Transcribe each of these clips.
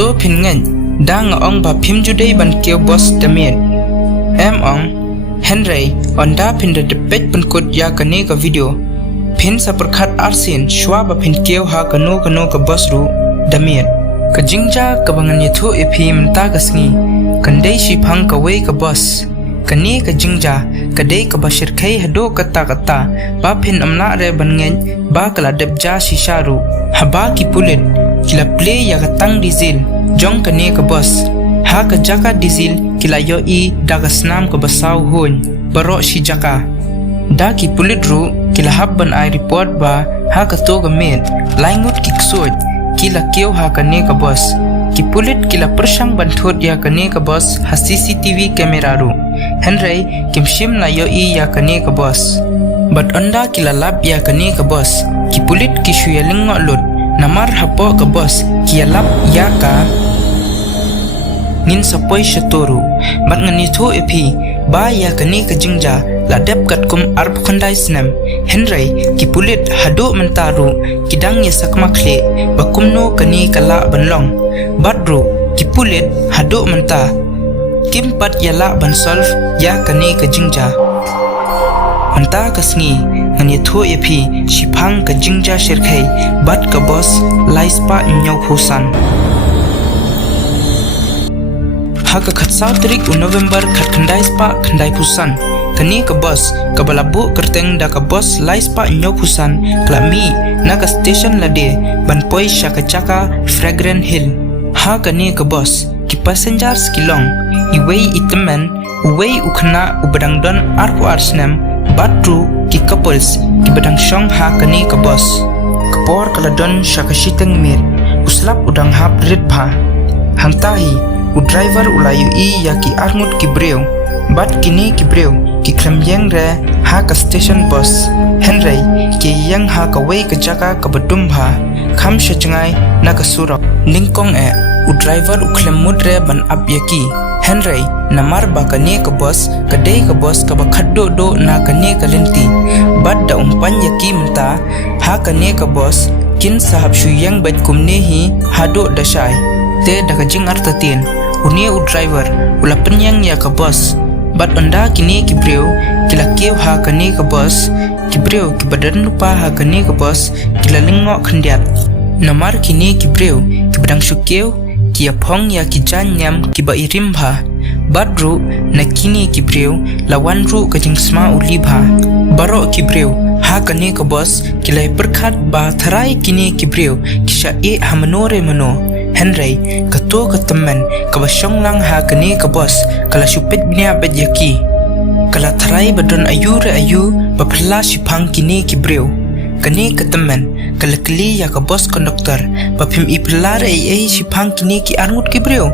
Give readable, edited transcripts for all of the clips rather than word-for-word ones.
to phin ngai dang ong ba phim judei ban keu boss damit ong Henry onda phin de page ban kut ya kane ka video phin sa perkhat arsin shwa ba phin keu ha kano ka boss ru damit ka jingja ka bangan yathu epi menta kasngi kandai shi phang ka wei ka boss kani ka jingja kadai ka bashir khai hado kata ba phin amna re ban ngai ba kala debja shisha ru haba ki pulit kila play ya katang diesel jong kane ka boss ha ka jaka diesel kila yo I daga snam ka basaw hon baro shi jaka da ki pulit ru kila habban I report ba ha ka to ga met laingut kiksot kila keu ha kane ka boss ki pulit kila persang banthot ya kane ka boss ha CCTV camera ru Henry kimshim na yo I ya kane ka boss but onda kila lab ya kane ka boss ki pulit ki shuyaling ngolot namar hapo ka boss ki lab ya ka ngin sapoi shatoru bat ngani tho epi ba ya kane ka jingja la dep kat kum arb khandai snam Henry ki pulit hado mentaru kidang ya sakma khle bakumno kane kala banlong badru ki pulit hado menta kimpat yala ban solve ya kane ka jingja anta kasngi ngani tho epi shipang ka jingja shirkhai bat ka boss laispa nyau phusan haka khatsaw tarik November khandai spa khandai phusan kani ka boss kabalabu kerteng da ka boss laispa nyau phusan klami na ka station lade ban poi shaka chaka fragrant hill ha kani ka boss ki passengers kilong iwei itemen uwei ukhna ubadang don arku arsnam batru ki couples ki badang shong ha kani ka boss kapor kaladon shaka shiteng mir uslap udang hap red pha hangtahi u driver ulayu I ya ki armut ki breu bat kini ki breu ki klamyang re ha ka station boss Henry ki yang ha ka wei ka jaka ka badum bha kham shachngai na ka sura lingkong u driver u klamut re ban ap yaki Henry namar ba kane ka boss ka dei ka boss ka ba khaddo do na kane ka lenti bat da umpan yaki menta ha kane ka boss kin sahab shu yang bat kumne hi hado dashai te daga jing artatin unia u driver ula penyang ya ka boss bat onda kini ki breu kila keu ha kani ka boss ki breu ki badan lupa ha kani ka boss kila lingok khandiat namar kini ki breu ki badang shukeu ki apong ya ki janyam ki ba irim bha badru na kini ki breu lawan ru ka jing sma ulibha baro ki breu ha kani ka boss kila perkhat ba tharai kini ki breu kisha e hamnore mano Henry kato kataman kabashong lang ha kani ka boss kala shupet bnia badyaki kala tharai badon ayu bapla shipang kini ki breu kani kataman kala kli ya ka boss conductor bapim iplar ai shipang kini ki arngut ki breu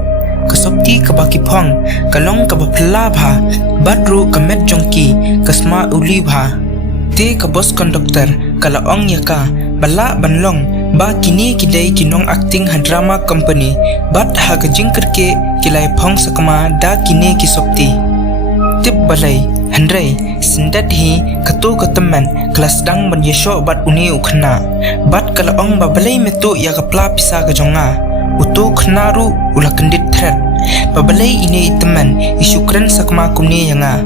kasopti ka baki phang kalong ka bapla bha badru kamet jongki kasma uli bha te ka boss conductor kala ong yaka bala banlong ba kini kidai kinong acting ha drama company bat ha ka jingker ke kilai phong sakma da kini ki sopti tip balai Henry sindat hi kato kataman kelas dang ban yesho bat uni ukhna bat kala ong ba balai metu ya ka pla pisa ka jonga utu khnaru ula kendit threat ba balai ini iteman isukran sakma kumni yanga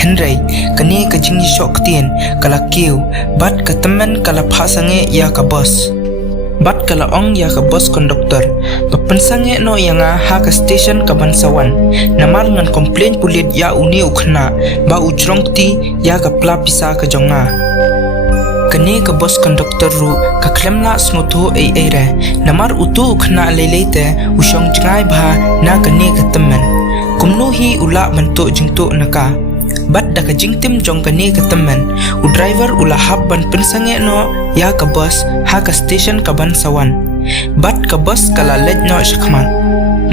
Henry kani ka jing yesho ktien kala kiu bat kataman kala phasange ya ka boss bat kala ong ya ka boss conductor papensange no yanga ha ka station ka bansawan namar ngan complain pulit ya uni ukhna ba ujrong ti ya ka pla pisa ka jonga kani ka boss conductor ru ka klemna smotho ai re namar utu ukhna leilete usong jingai bha na kani ka taman kumno hi ula bantu jingto naka bat da ka jingtim jong kani ka taman u driver ula hab ban pensange no ya ka boss ha ka station ka ban sawan bat ka boss kala lej no shakman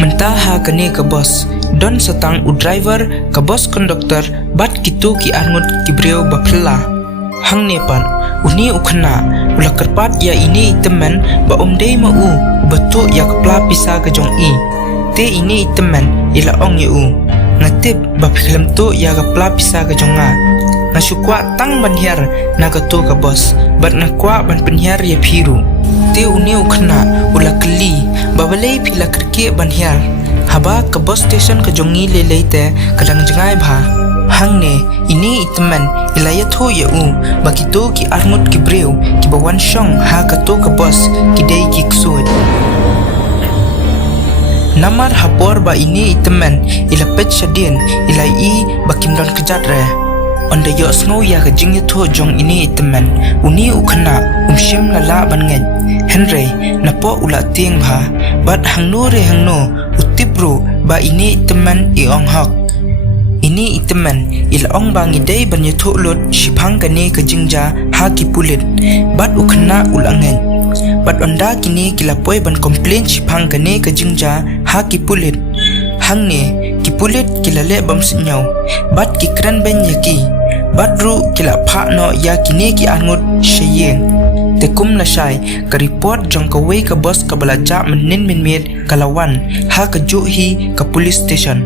menta ha kani ka boss don satang u driver ka boss conductor bat kitu ki arngut ki breu bapla hang nepan uni ukhna ula karpat ya ini teman ba omdei ma u betu ya kapla pisa ka jong I te ini teman ila ong yu ngatip ba film tu ya kapla pisa ka jonga nasukwa tang banhiar na ka to ka boss bat na kwa ban penhiar ya phiru te uni ukhna ula kli babalei phila krike banhiar haba ka bus station ka jongi lelei te kadang jangai bha hangne ini itman ilaya tho ya u bakito ki arngot ki breu ki bawan shong ha ka to ka bus ki dei ki ksoi namar hapor ba ini itman ila pet shadien ilai I bakimdon kejat re onda yo snow ya ka jing tho jong ini itman uni ukhna umshim la ban ngej henry napo ula tieng bha bat hangno re hangno utibru ba ini itman I ong hok ini iteman ila ong bangi dei banyi tholot shipang kane ka jingja ha ki pulit bat ukhna ulangen bat onda kini kila poi ban complain shipang kane ka jingja ha ki pulit hangne ki pulit kila le bam sinyau bat ki kran ben yaki bat ru kila pha no ya kini ki angut sheyeng te kum la shai ka report jong ka wei ka boss ka balaja menin minmet kalawan ha ka ju hi ka police station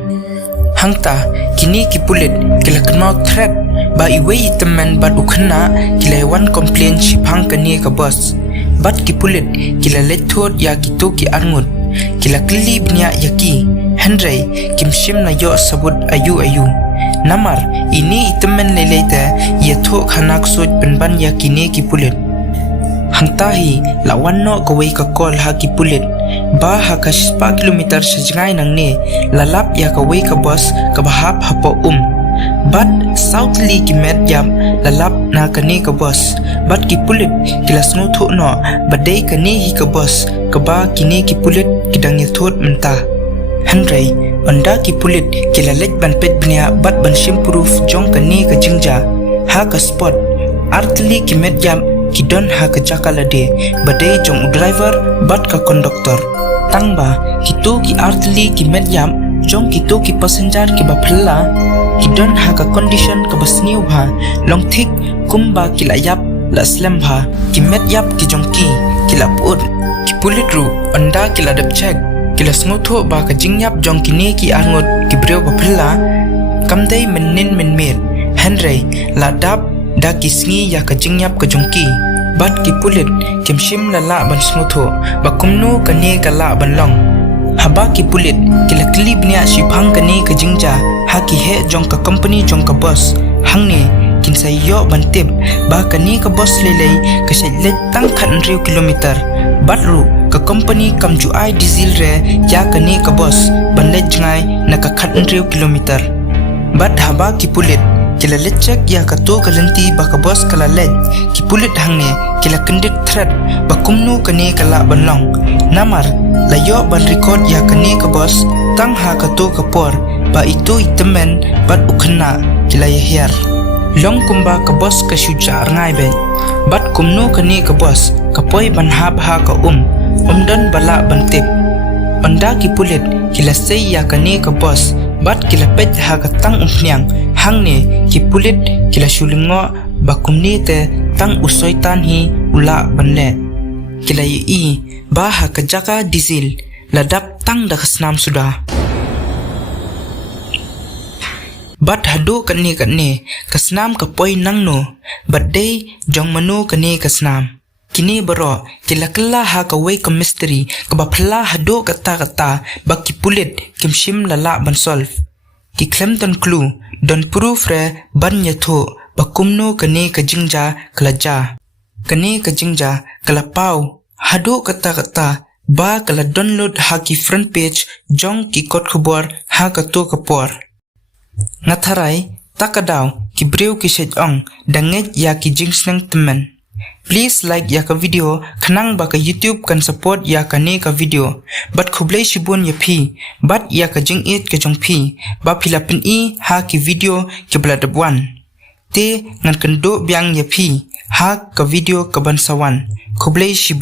hangta kini ki pulit kila kenal threat ba iwe iteman bat ukhna kila wan complain shipang kani ka boss bat ki pulit kila lethot ya ki to ki arngut kila kli bnya yaki henry kimshim na yo sabut ayu namar ini iteman leleta ya tho khanak soj penban ya kini ki pulit hangta hi lawan no kawai ka call ha ki pulit ba ha ka 4 kilometer sajngai nang ne lalap ya ka wei ka bus ka bahap hapo bat southly ki met yam lalap na ka ne ka bus bat ki pulit kila sno tho no badai ka ne hi ka bus ka ba ki ne ki pulit kidang ye thot menta henry onda ki pulit kila lek ban pet bnya bat ban shim proof jong ka ne ka jingja ha ka spot artli ki met yam kidon ha ka jakalade badai jong driver bat ka conductor tangba kito ki artli ki medyam jong kito ki passenger ki baphla kidon ha ka condition ka basniu bha long thik kumba ki layap la slam bha ki medyap ki jong ki lap ut ki pulit ru anda ki ladap check ki la snotho ba ka jingyap jong ki ne ki arngot ki breu baphla kamdei menin menmet henry ladap da ki sngi ya ka jingyap ka jong ki bat ki pulit kimshim la ban smutho bakumnu kane kala ban long haba ki pulit kila klib nya shipang kane ka jingja ha ki he jong ka company jong ka boss hangne kin sai yo ban tip ba kane ka boss lelei ka shailet tang khan riu kilometer bat ru ka company kam ju ai diesel re ya kane ka boss ban le jangai na ka khan riu kilometer bat haba ki pulit kila lecek ya kato kalanti baka bos kala lej ki pulit hangne kila kendit threat bakumnu kane kala banlong namar layo ban record ya kane ka bos tang ha kato kapor ba itu itemen bat ukhna kila yahiar long kumba ka bos ka shujar ngai ben bat kumnu kane ka bos kapoi ban hab ha ka umdan bala ban tip onda ki pulit kila sei ya kane ka bos bat kila pet ha ka tang umnyang hangne ki pulit kila shulingo bakumni te tang usoi tan hi ula banle kila yi ba ha ka jaka diesel ladap tang da khasnam suda bat hadu kane kasnam ka poi nangno badai jong manu kane kasnam kini baro kila kala ha ka wei ka mystery ka baphla hadu kata baki pulit kimshim lala ban solve ki klem don clue don proof re ban yatho bakumno kane ka jingja kalaja kane ka jingja kala pau hadu kata ba kala download ha ki front page jong ki kot khobor ha ka to kapor natharai takadaw ki breu ki shejong danget ya ki jingsnang temen. Please like ya ka video khanang ba ka YouTube kan support ya ka ne ka video bat khublei shibun ya phi bat ya ka jing it ka jong phi ba philapin I ha ki video ki blad one te ngan kan do byang ya phi ha ka video ka ban sawan khublei shibun